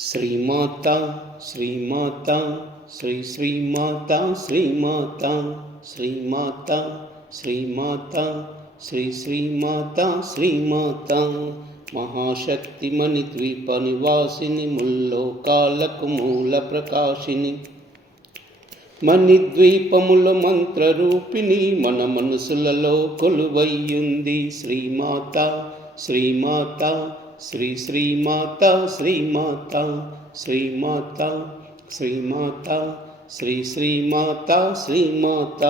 శ్రీమాత శ్రీమాత శ్రీ శ్రీమాత శ్రీమాత శ్రీమాత శ్రీమాత శ్రీ శ్రీమాత శ్రీమాత మహాశక్తిమణి ద్వీప నివాసిని ముల్లోకాలకు మూల ప్రకాశిని మణిద్వీపముల మంత్రరూపిణి మన మనసులలో కొలువయ్యుంది శ్రీమాత శ్రీమాత శ్రీ శ్రీమాత శ్రీమాత శ్రీమాత శ్రీమాత శ్రీ శ్రీమాత శ్రీమాత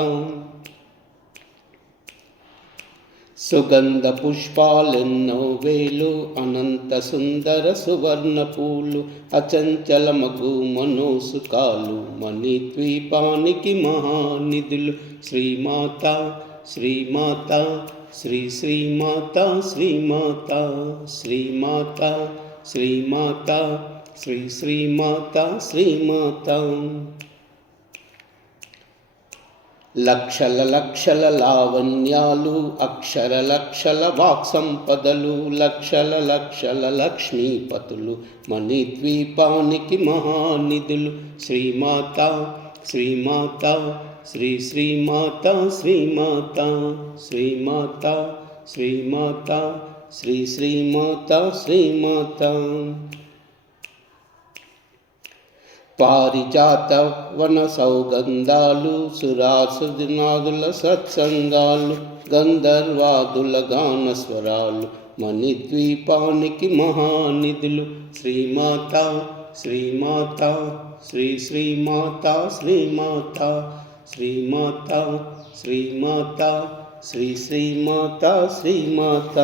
సుగంధ పుష్పాలెన్నో వేలు అనంత సుందర సువర్ణ పూలు అచంచలమగు మనోసుకాలు మణిద్వీపానికి మహానిధులు శ్రీమాత శ్రీమాత శ్రీ శ్రీమాత శ్రీమాత శ్రీమాత శ్రీమాత శ్రీ శ్రీమాత శ్రీమాత లక్షల లక్షల లావణ్యాలు అక్షర లక్షల వాక్సంపదలు లక్షల లక్షల లక్ష్మీపతులు మణిద్వీపానికి మహానిధులు శ్రీమాత శ్రీమాత శ్రీ శ్రీమాత శ్రీమాత శ్రీమాత శ్రీమాత శ్రీ శ్రీమాత శ్రీమాత పారిజాత వన సౌగంధాలు సురాసునాదుల సత్సంగాలు గంధర్వాదుల గానస్వరాలు మణిద్వీపానికి మహానిధులు శ్రీమాత శ్రీమాత శ్రీ శ్రీమాత శ్రీమాత శ్రీమాత శ్రీమాత శ్రీ శ్రీమాత శ్రీమాత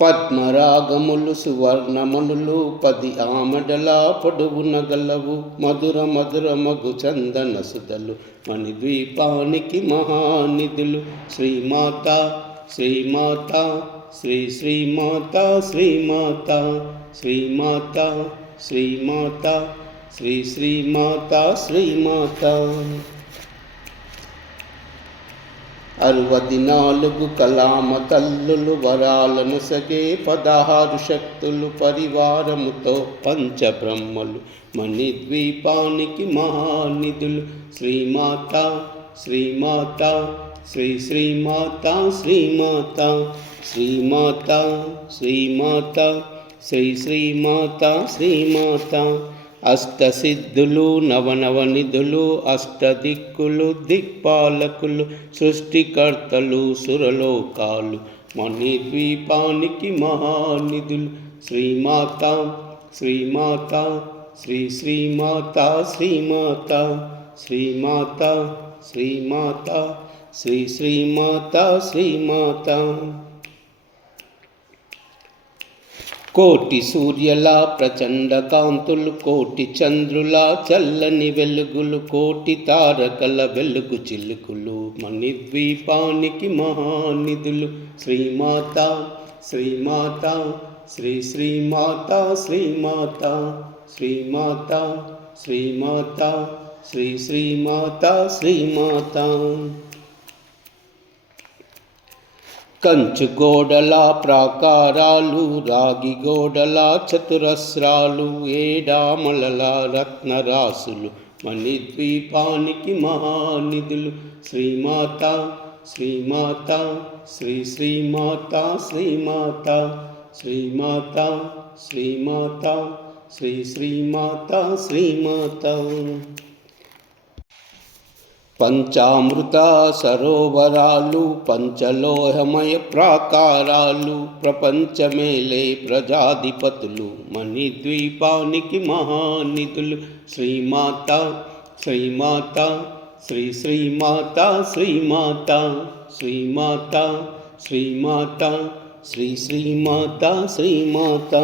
పద్మరాగములు సువర్ణమణులు 10 ఆమడల పొడవున గలవు మధుర మధుర మగు చందన సుధలు మణిద్వీపానికి మహానిధులు శ్రీమాత శ్రీమాత శ్రీ శ్రీమాత శ్రీమాత శ్రీమాత శ్రీమాత శ్రీ శ్రీమాత శ్రీమాత 64 కలామ తల్లులు వరాలను సగే 16 శక్తులు పరివారముతో పంచబ్రహ్మలు మణిద్వీపానికి మహానిధులు శ్రీమాత శ్రీమాత శ్రీ శ్రీమాత శ్రీమాత శ్రీమాత శ్రీమాత శ్రీ శ్రీమాత శ్రీమాత అష్టసిద్ధులు నవనవనిధులు అష్టదిక్కులు దిక్పాలకులు సృష్టికర్తలు సురలోకాలు మణిద్వీపానికి మహానిధులు శ్రీమాత శ్రీమాత శ్రీ శ్రీమాత శ్రీమాత శ్రీమాత శ్రీమాత శ్రీ శ్రీమాత శ్రీమాత కోటి సూర్యుల ప్రచండ కాంతులు కోటి చంద్రుల చల్లని వెలుగులు కోటి తారకల వెలుగు చిలుకులు మణిద్వీపానికి మహానిధులు శ్రీమాత శ్రీమాత శ్రీ శ్రీమాత శ్రీమాత శ్రీమాత శ్రీమాత శ్రీ శ్రీమాత శ్రీమాత కంచు గోడల ప్రాకారాలు రాగి గోడల చతురస్రాలు ఏడామలల రత్నరాసులు మణిద్వీపానికి మహానిధులు శ్రీమాత శ్రీమాత శ్రీ శ్రీమాత శ్రీమాత శ్రీమాత శ్రీమాత శ్రీ శ్రీమాత శ్రీమాత పంచామృత సరోవరాలు పంచలోహమయ ప్రాకారాలు ప్రపంచమేలే ప్రజాధిపతులు మణిద్వీపానికి మహానిధులు శ్రీమాత శ్రీమాత శ్రీ శ్రీమాత శ్రీమాత శ్రీమాత శ్రీమాత శ్రీ శ్రీమాత శ్రీమాత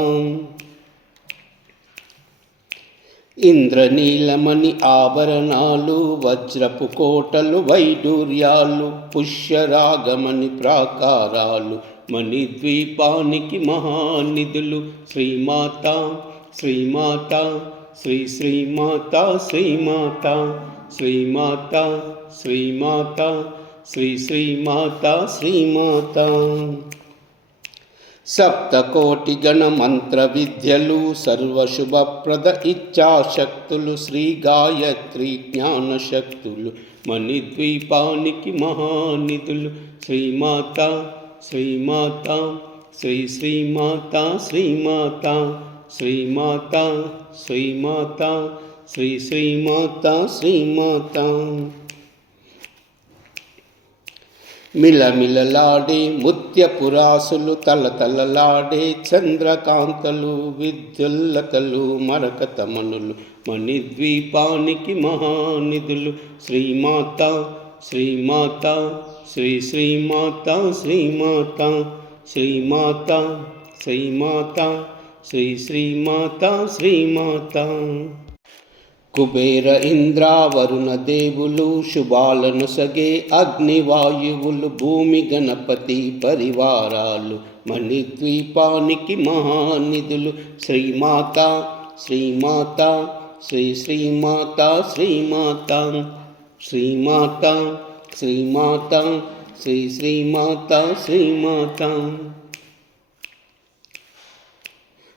ఇంద్రనీలమణి ఆభరణాలు వజ్రపు కోటలు వైడూర్యాలు పుష్యరాగమణి ప్రాకారాలు మణిద్వీపానికి మహానిధులు శ్రీమాత శ్రీమాత శ్రీ శ్రీమాత శ్రీమాత శ్రీమాత శ్రీమాత శ్రీ శ్రీమాత శ్రీమాత సప్తకోటి గణ మంత్ర విద్యలు సర్వశుభప్రద ఇచ్ఛాశక్తులు శ్రీ గాయత్రి జ్ఞానశక్తులు మణిద్వీపానికి మహానిధులు శ్రీమాత శ్రీమాత శ్రీ శ్రీమాత శ్రీమాత శ్రీమాత శ్రీమాత శ్రీ శ్రీమాత శ్రీమాత. మిలమిలలాడే ముత్యపురాసులు తలతలలాడే చంద్రకాంతలు విద్యుల్లకలు మరకతమనులు మణిద్వీపానికి మహానిధులు శ్రీమాత శ్రీమాత శ్రీ శ్రీమాత శ్రీమాత శ్రీమాత శ్రీమాత శ్రీ శ్రీమాత శ్రీమాత. కుబేర ఇంద్ర వరుణ దేవులు శుభాలను సగే అగ్నివాయువులు భూమి గణపతి పరివారాలు మణిద్వీపానికి మహానిధులు శ్రీమాత శ్రీమాత శ్రీ శ్రీమాత శ్రీమాత శ్రీమాత శ్రీమాత శ్రీ శ్రీమాత శ్రీమాత.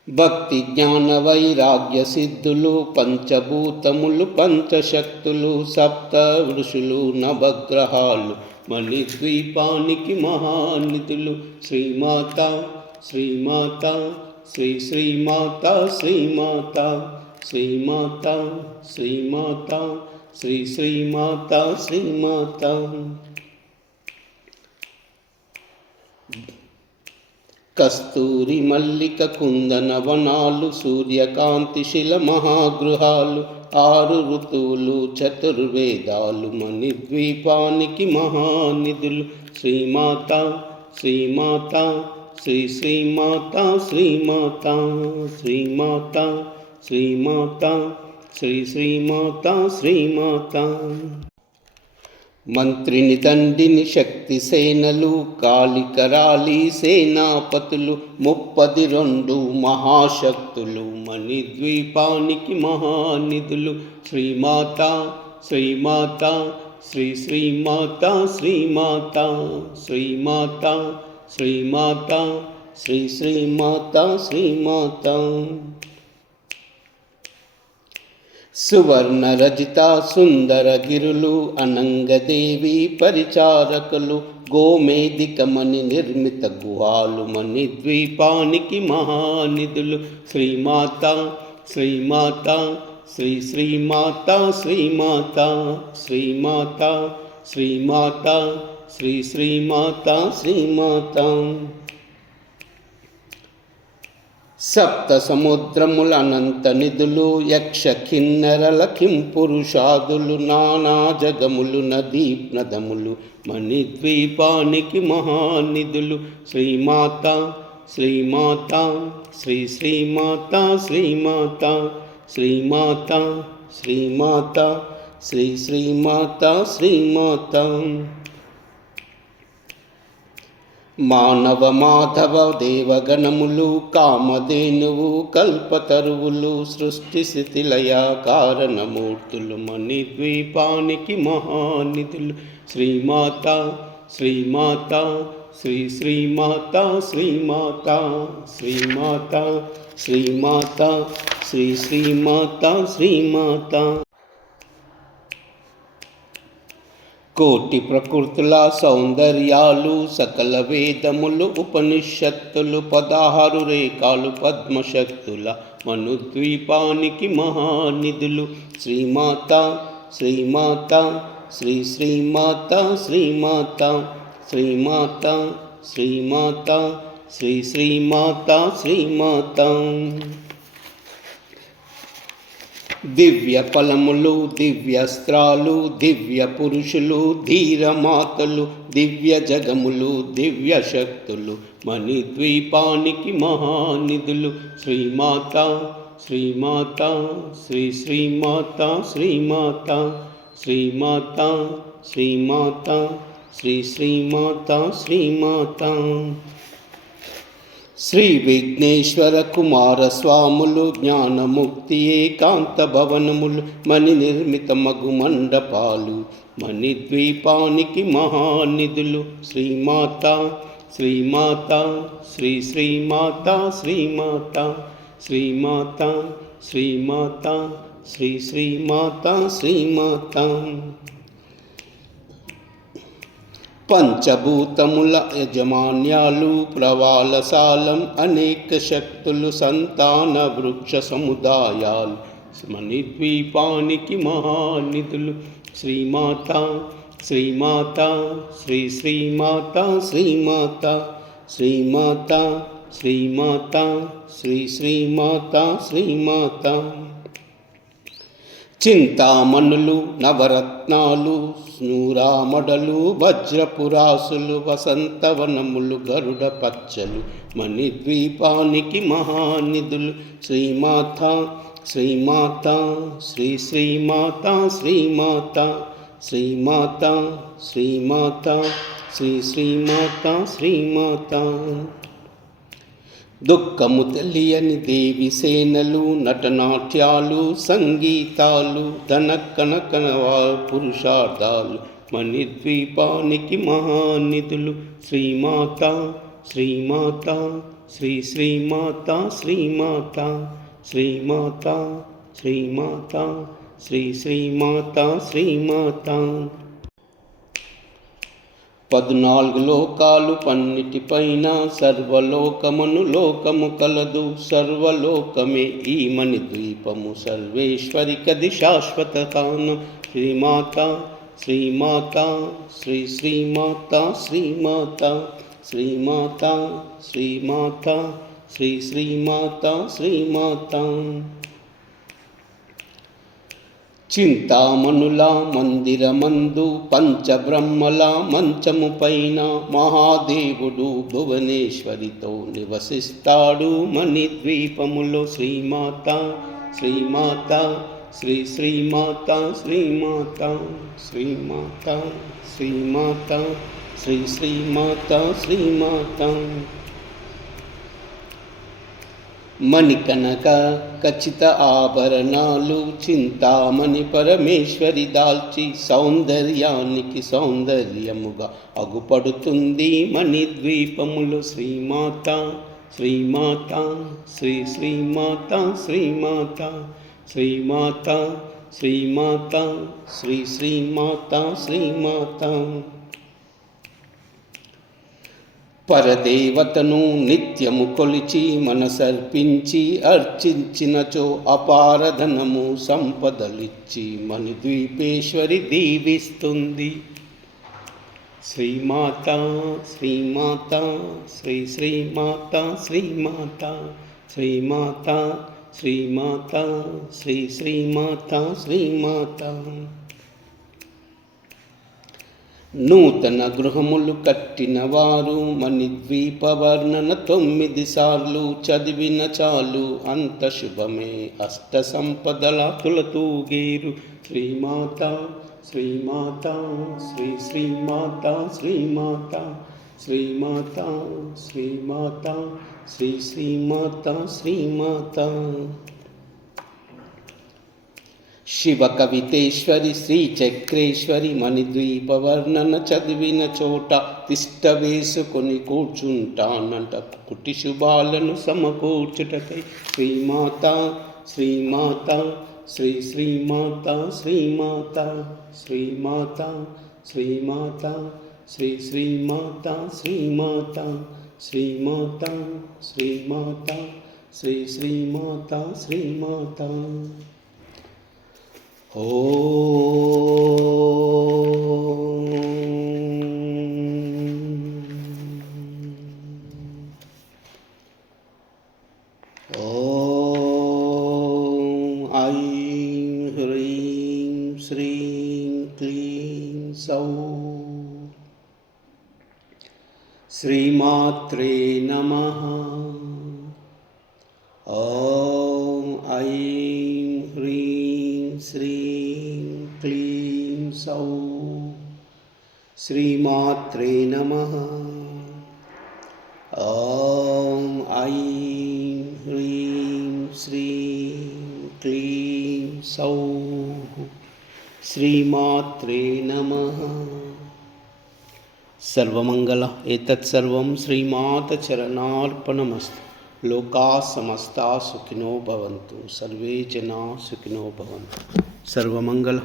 భక్తి జ్ఞాన వైరాగ్య సిద్ధులు పంచభూతములు పంచశక్తులు సప్త ఋషులు నవగ్రహాలు మణిద్వీపానికి మహానిధులు శ్రీమాత శ్రీమాత శ్రీ శ్రీమాత శ్రీమాత శ్రీమాత శ్రీమాత శ్రీ శ్రీమాత శ్రీమాత. కస్తూరి మల్లిక కుందన వనాలు సూర్యకాంతి శిల మహాగృహాలు ఆరు ఋతువులు చతుర్వేదాలు మణిద్వీపానికి మహానిధులు శ్రీమాత శ్రీమాత శ్రీ శ్రీమాత శ్రీమాత శ్రీమాత శ్రీమాత శ్రీ శ్రీమాత శ్రీమాత. మంత్రిని దండిని శక్తి సేనలు కాళికరాలి సేనాపతులు 32 మహాశక్తులు మణిద్వీపానికి మహానిధులు శ్రీమాత శ్రీమాత శ్రీ శ్రీమాత శ్రీమాత శ్రీమాత శ్రీమాత శ్రీ శ్రీమాత శ్రీమాత. సువర్ణ రజిత సుందర గిరులు అనంగదేవి పరిచారకులు గోమేదికమణి నిర్మిత గుహాలు మణిద్వీపానికి మహానిధులు శ్రీమాత శ్రీమాత శ్రీ శ్రీమాత శ్రీమాత శ్రీమాత శ్రీమాత శ్రీ శ్రీమాత శ్రీమాత. సప్త సముద్రముల అనంత నిధులు యక్ష కిన్నెరల కింపురుషాదులు నానా జగములు నదీ నదములు మణిద్వీపానికి మహానిధులు శ్రీమాత శ్రీమాత శ్రీ శ్రీమాత శ్రీమాత శ్రీమాత శ్రీమాత శ్రీ శ్రీమాత శ్రీమాత. మానవ మాధవ దేవగణములు కామధేనువు కల్పతరువులు సృష్టి స్థితిలయ కారణమూర్తులు మణిద్వీపానికి మహానిధులు శ్రీమాత శ్రీమాత శ్రీ శ్రీమాత శ్రీమాత శ్రీమాత శ్రీమాత శ్రీ శ్రీమాత శ్రీమాత. కోటి ప్రకృతుల సౌందర్యాలు సకల వేదములు ఉపనిషత్తులు 16 రేఖాలు పద్మశక్తుల మణిద్వీపానికి మహానిధులు శ్రీమాత శ్రీమాత శ్రీ శ్రీమాత శ్రీమాత శ్రీమాత శ్రీమాత శ్రీ శ్రీమాత శ్రీమాత. దివ్య ఫలములు దివ్యస్త్రాలు దివ్య పురుషులు ధీరమాతలు దివ్య జగములు దివ్య శక్తులు మణిద్వీపానికి మహానిధులు శ్రీమాత శ్రీమాత శ్రీ శ్రీమాత శ్రీమాత శ్రీమాత శ్రీమాత శ్రీ శ్రీమాత శ్రీమాత. శ్రీ విఘ్నేశ్వర కుమార స్వాములు జ్ఞానముక్తి ఏకాంత భవనములు మణి నిర్మిత మగు మండపాలు మణిద్వీపానికి మహానిధులు శ్రీమాత శ్రీమాత శ్రీ శ్రీమాత శ్రీమాత శ్రీమాత శ్రీమాత శ్రీ శ్రీమాత శ్రీమాత. పంచభూతముల యజమాన్యాలు ప్రవాళసాలం అనేక శక్తులు సంతాన వృక్ష సముదాయాలు మణిద్వీపానికి మహానిధులు. శ్రీమాత శ్రీమాత శ్రీ శ్రీమాత శ్రీమాత శ్రీమాత శ్రీమాత శ్రీ శ్రీమాత శ్రీమాత. చింతామణులు నవరత్నాలు స్నూరామడలు వజ్రపురాసులు వసంతవనములు గరుడ పచ్చలు మణిద్వీపానికి మహానిధులు. శ్రీమాత శ్రీమాత శ్రీ శ్రీమాత శ్రీమాత శ్రీమాత శ్రీమాత శ్రీ శ్రీమాత శ్రీమాత. దుఃఖము తెలియని దేవి సేనలు నటనాట్యాలు సంగీతాలు ధన కనకనవా పురుషార్థాలు మణిద్వీపానికి మహానిధులు. శ్రీమాత శ్రీమాత శ్రీ శ్రీమాత శ్రీమాత శ్రీమాత శ్రీమాత శ్రీ శ్రీమాత శ్రీమాత. 14 లోకాలు పన్నిటిపైన సర్వలోకమును లోకము కలదు. సర్వలోకమే ఈ మణిద్వీపము సర్వేశ్వరికది శాశ్వత తాను. శ్రీమాత శ్రీమాత శ్రీ శ్రీమాత శ్రీమాత శ్రీమాత శ్రీమాత శ్రీ శ్రీమాత శ్రీమాత. చింతామణుల మందిరమందు పంచబ్రహ్మల మంచము పైన మహాదేవుడు భువనేశ్వరితో నివసిస్తాడు మణిద్వీపములో. శ్రీమాత శ్రీమాత శ్రీ శ్రీమాత శ్రీమాత శ్రీమాత శ్రీమాత శ్రీ శ్రీమాత శ్రీమాత. మణికనక ఖచ్చిత ఆభరణాలు చింతామణి పరమేశ్వరి దాల్చి సౌందర్యానికి సౌందర్యముగా అగుపడుతుంది మణిద్వీపములు. శ్రీమాత శ్రీమాత శ్రీ శ్రీమాత శ్రీమాత శ్రీమాత శ్రీమాత శ్రీ శ్రీమాత శ్రీమాత. పరదేవతను నిత్యము కొలిచి మనసర్పించి అర్చించినచో అపారధనము సంపదలిచ్చి మణిద్వీపేశ్వరి దీవిస్తుంది. శ్రీమాత శ్రీమాత శ్రీ శ్రీమాత శ్రీమాత శ్రీమాత శ్రీమాత శ్రీ శ్రీమాత శ్రీమాత. నూతన గృహములు కట్టిన వారు మణిద్వీప వర్ణన 9 సార్లు చదివిన చాలు అంత శుభమే అష్ట సంపదల తులతూగేరు. శ్రీమాత శ్రీమాత శ్రీ శ్రీమాత శ్రీమాత శ్రీమాత శ్రీమాత శ్రీ శ్రీమాత శ్రీమాత. శివ కవితేశ్వరి శ్రీ చక్రేశ్వరి మణిద్వీప వర్ణన చదివిన చోట తిష్ట వేసుకొని కూర్చుంటానంట కుటి శుభాలను సమకూర్చుటకై. శ్రీమాత శ్రీమాత శ్రీ శ్రీమాత శ్రీమాత శ్రీమాత శ్రీమాత శ్రీ శ్రీమాత శ్రీమాత శ్రీమాత శ్రీమాత శ్రీ శ్రీమాత శ్రీమాత. ఐం హ్రీం శ్రీం క్లీం సౌ శ్రీమాత్రే నమః. ఓం ఐం హ్రీం శ్రీం క్లీం సౌ శ్రీమాత్రే నమః. ఓం ఐం హ్రీం శ్రీం క్లీం సౌ శ్రీమాత్రే నమః. सर्वमंगल एतत्सर्वं श्रीमातचरणार्पणमस्तु। लोकाः समस्ताः सुखिनो भवन्तु, सर्वे जनाः सुखिनो भवन्तु। सर्वमंगल।